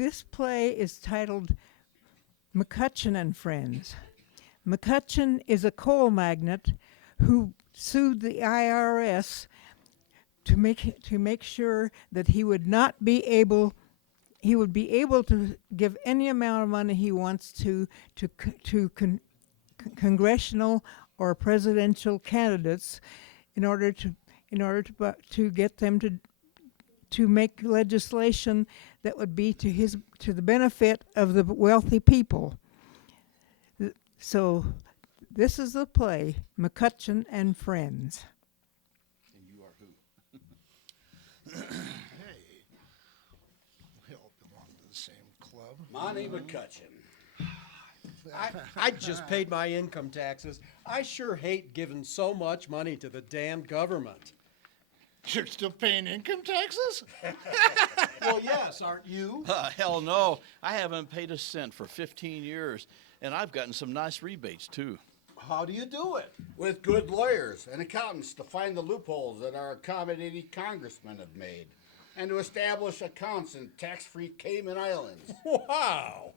This play is titled McCutcheon and Friends. McCutcheon is a coal magnate who sued the IRS to make sure that he would be able to give any amount of money he wants to congressional or presidential candidates in order to get them to make legislation that would be to the benefit of the wealthy people. So this is the play, McCutcheon and Friends. And you are who? Hey, we all belong to the same club. Monty McCutcheon. I just paid my income taxes. I sure hate giving so much money to the damn government. You're still paying income taxes? Well, yes, aren't you? Hell no. I haven't paid a cent for 15 years, and I've gotten some nice rebates, too. How do you do it? With good lawyers and accountants to find the loopholes that our accommodating congressmen have made, and to establish accounts in tax-free Cayman Islands. Wow.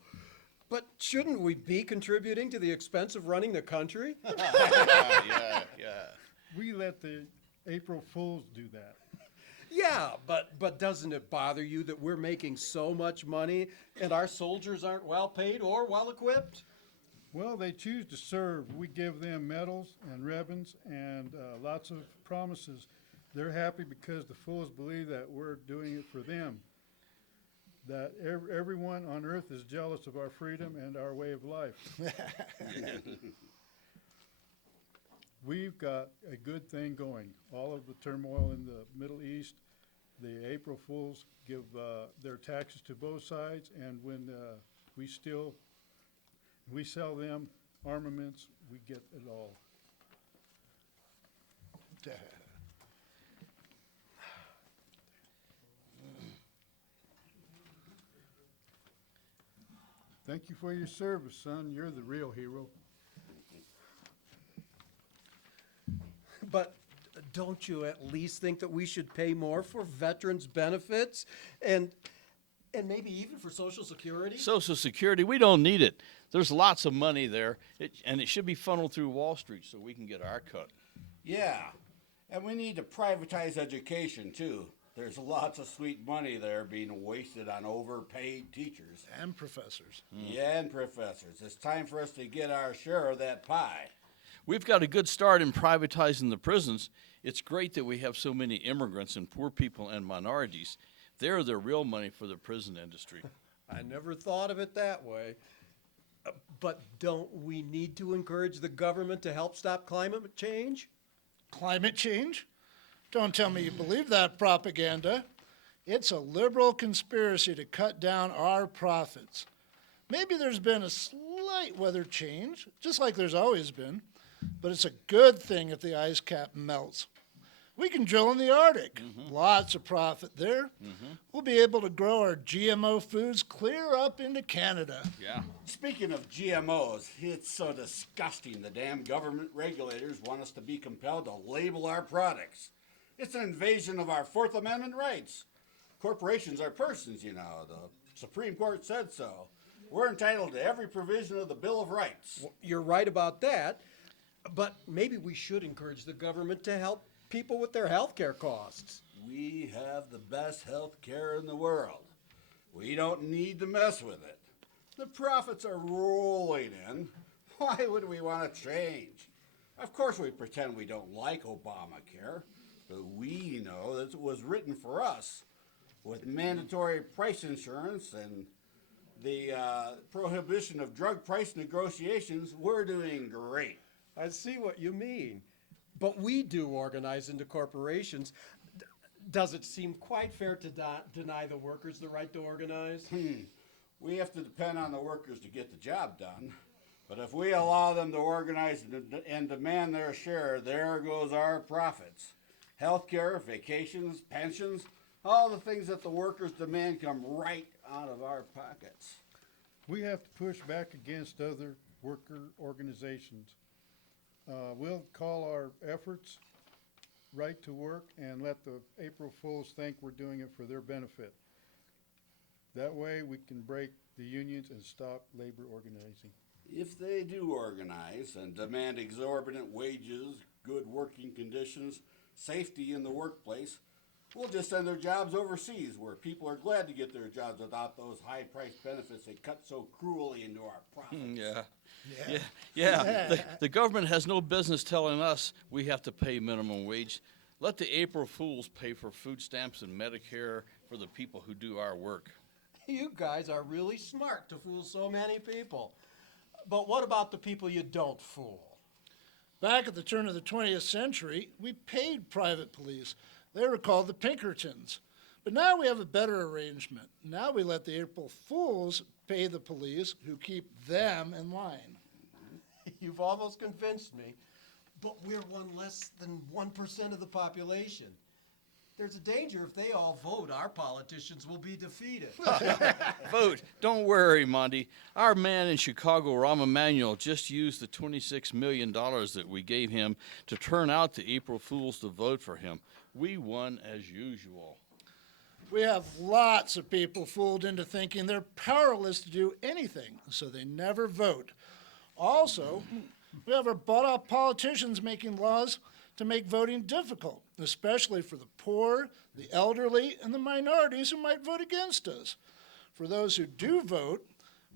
But shouldn't we be contributing to the expense of running the country? Yeah. We let the April Fools do that. Yeah, but doesn't it bother you that we're making so much money and our soldiers aren't well paid or well equipped? Well, they choose to serve. We give them medals and ribbons and lots of promises. They're happy because the fools believe that we're doing it for them. That everyone on earth is jealous of our freedom and our way of life. We've got a good thing going. All of the turmoil in the Middle East, the April Fools give their taxes to both sides, and when we sell them armaments, we get it all. Thank you for your service, son. You're the real hero. But don't you at least think that we should pay more for veterans' benefits and maybe even for Social Security? Social Security, we don't need it. There's lots of money there, and it should be funneled through Wall Street so we can get our cut. Yeah, and we need to privatize education, too. There's lots of sweet money there being wasted on overpaid teachers. And professors. Yeah, and professors. It's time for us to get our share of that pie. We've got a good start in privatizing the prisons. It's great that we have so many immigrants and poor people and minorities. They're the real money for the prison industry. I never thought of it that way. But don't we need to encourage the government to help stop climate change? Climate change? Don't tell me you believe that propaganda. It's a liberal conspiracy to cut down our profits. Maybe there's been a slight weather change, just like there's always been, but it's a good thing if the ice cap melts. We can drill in the Arctic. Lots of profit there. We'll be able to grow our GMO foods clear up into Canada. Yeah. Speaking of GMOs, it's so disgusting the damn government regulators want us to be compelled to label our products. It's an invasion of our Fourth Amendment rights. Corporations are persons, you know. The Supreme Court said so. We're entitled to every provision of the Bill of Rights. Well, you're right about that, but maybe we should encourage the government to help people with their health care costs. We have the best health care in the world. We don't need to mess with it. The profits are rolling in. Why would we want to change? Of course we pretend we don't like Obamacare, but we know that it was written for us. With mandatory price insurance and the prohibition of drug price negotiations, we're doing great. I see what you mean. But we do organize into corporations. Does it seem quite fair to deny the workers the right to organize? We have to depend on the workers to get the job done. But if we allow them to organize and demand their share, there goes our profits. Healthcare, vacations, pensions, all the things that the workers demand come right out of our pockets. We have to push back against other worker organizations. We'll call our efforts right to work and let the April Fools think we're doing it for their benefit. That way, we can break the unions and stop labor organizing. If they do organize and demand exorbitant wages, good working conditions, safety in the workplace, we'll just send their jobs overseas where people are glad to get their jobs without those high-priced benefits they cut so cruelly into our profits. Yeah. The government has no business telling us we have to pay minimum wage. Let the April Fools pay for food stamps and Medicare for the people who do our work. You guys are really smart to fool so many people. But what about the people you don't fool? Back at the turn of the 20th century, we paid private police. They were called the Pinkertons. But now we have a better arrangement. Now we let the April Fools pay the police who keep them in line. You've almost convinced me, but we're one less than 1% of the population. There's a danger if they all vote, our politicians will be defeated. Vote. Don't worry, Monty. Our man in Chicago, Rahm Emanuel, just used the $26 million that we gave him to turn out the April Fools to vote for him. We won as usual. We have lots of people fooled into thinking they're powerless to do anything, so they never vote. Also, we have our bought-off politicians making laws to make voting difficult, especially for the poor, the elderly, and the minorities who might vote against us. For those who do vote,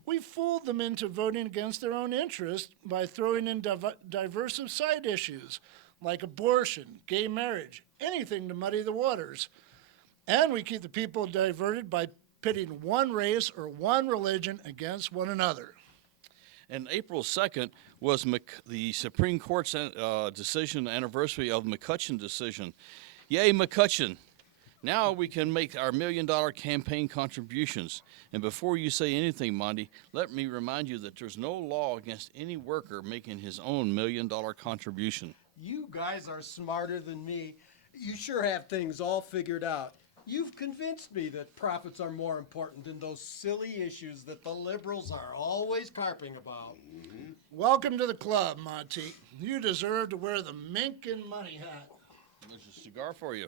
we fooled them into voting against their own interest by throwing in diverse side issues like abortion, gay marriage, anything to muddy the waters. And we keep the people diverted by pitting one race or one religion against one another. And April 2nd was the Supreme Court's decision anniversary of the McCutcheon decision. Yay, McCutcheon. Now we can make our $1 million campaign contributions. And before you say anything, Monty, let me remind you that there's no law against any worker making his own $1 million contribution. You guys are smarter than me. You sure have things all figured out. You've convinced me that profits are more important than those silly issues that the liberals are always carping about. Welcome to the club, Monty. You deserve to wear the mink and money hat. There's a cigar for you.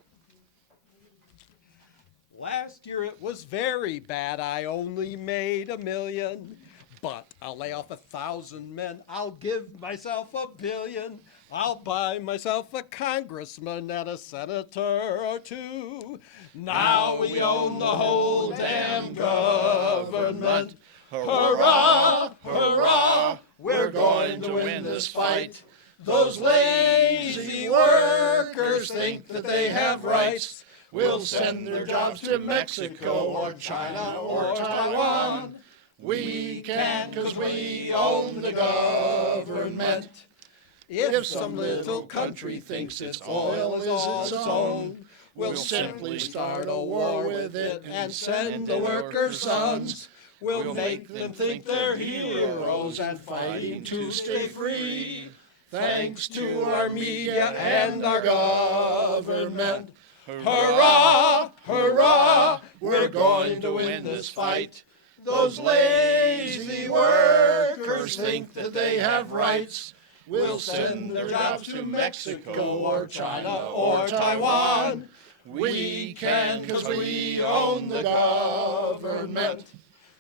Last year it was very bad. I only made $1 million. But I'll lay off 1,000 men. I'll give myself $1 billion. I'll buy myself a congressman and a senator or two. Now we own the whole damn government. Hurrah, hurrah, we're going to win this fight. Those lazy workers think that they have rights. We'll send their jobs to Mexico or China or Taiwan. We can't 'cause we own the government. If some little country thinks its oil is its own, we'll simply start a war with it and send the workers' sons. We'll make them think they're heroes and fighting to stay free. Thanks to our media and our government. Hurrah, hurrah, we're going to win this fight. Those lazy workers think that they have rights. We'll send their jobs to Mexico or China or Taiwan. We can 'cause we own the government.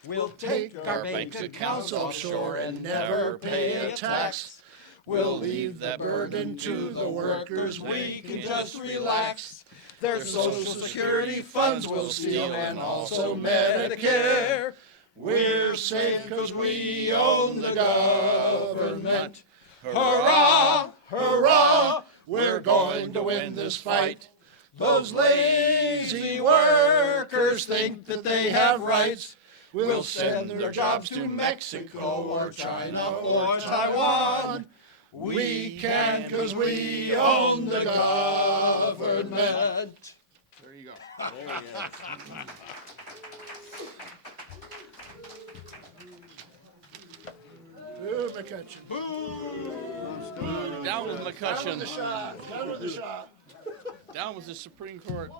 We'll take our bank accounts offshore and never pay a tax. We'll leave the burden to the workers. We can just relax. Their Social Security funds we'll steal and also Medicare. We're safe 'cause we own the government. Hurrah, hurrah, we're going to win this fight. Those lazy workers think that they have rights. We'll send their jobs to Mexico or China or Taiwan. We can 'cause we own the government. There you go. Boo, McCutcheon. Down with Down with McCutcheon. the shot. Down with the shot. Down with the Supreme Court.